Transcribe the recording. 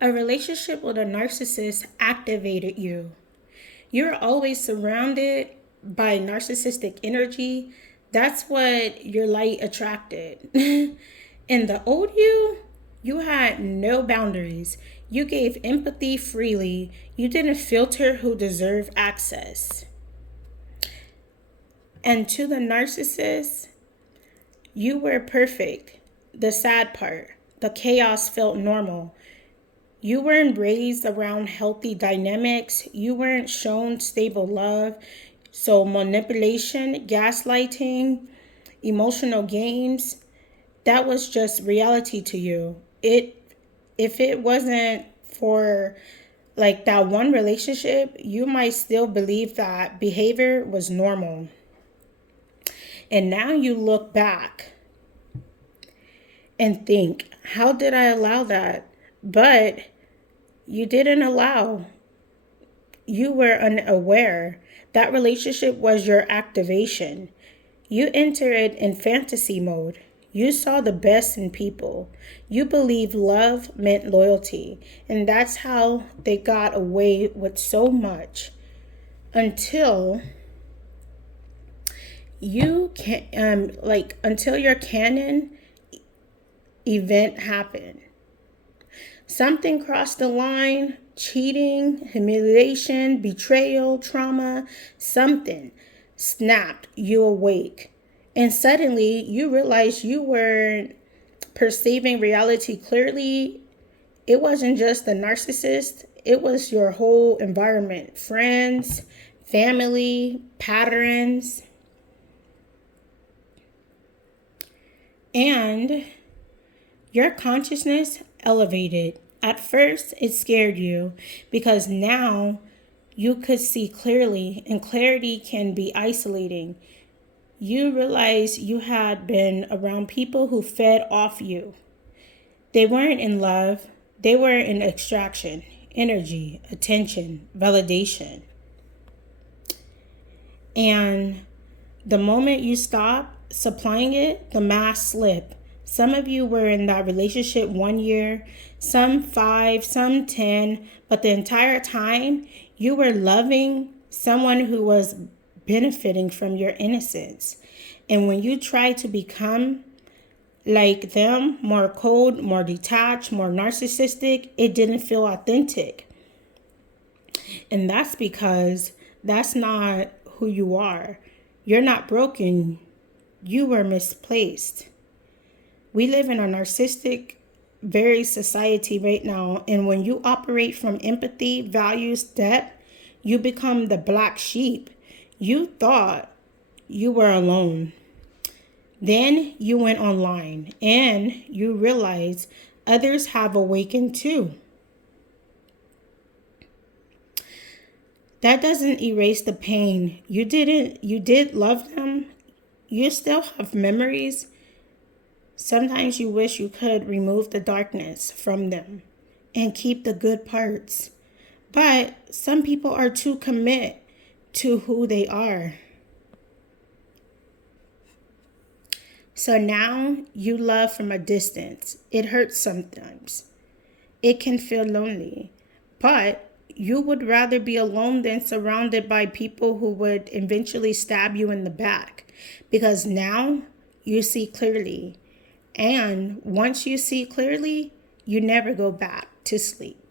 A relationship with a narcissist activated you. You're always surrounded by narcissistic energy. That's what your light attracted. In the old you had no boundaries. You gave empathy freely. You didn't filter who deserved access. And to the narcissist, you were perfect. The sad part, the chaos felt normal. You weren't raised around healthy dynamics. You weren't shown stable love. So, manipulation, gaslighting, emotional games, that was just reality to you. If it wasn't for like that one relationship, you might still believe that behavior was normal. And now you look back and think, how did I allow that? But you didn't allow. You were unaware. That relationship was your activation. You entered in fantasy mode. You saw the best in people. You believed love meant loyalty. And that's how they got away with so much until you can until your canon event happened. Something crossed the line, cheating, humiliation, betrayal, trauma, something snapped you awake. And suddenly you realized you were perceiving reality clearly. It wasn't just the narcissist, it was your whole environment, friends, family, patterns. And your consciousness elevated. At first, it scared you because now you could see clearly, and clarity can be isolating. You realize you had been around people who fed off you. They weren't in love, they were in extraction, energy, attention, validation. And the moment you stop supplying it, the mask slipped. Some of you were in that relationship 1 year, some 5, some 10, but the entire time you were loving someone who was benefiting from your innocence. And when you try to become like them, more cold, more detached, more narcissistic, it didn't feel authentic. And that's because that's not who you are. You're not broken. You were misplaced. We live in a narcissistic, very society right now. And when you operate from empathy, values, depth, you become the black sheep. You thought you were alone. Then you went online and you realized others have awakened too. That doesn't erase the pain. You did love them. You still have memories. Sometimes you wish you could remove the darkness from them and keep the good parts. But some people are too committed to who they are. So now you love from a distance. It hurts sometimes. It can feel lonely. But you would rather be alone than surrounded by people who would eventually stab you in the back. Because now you see clearly. And once you see clearly, you never go back to sleep.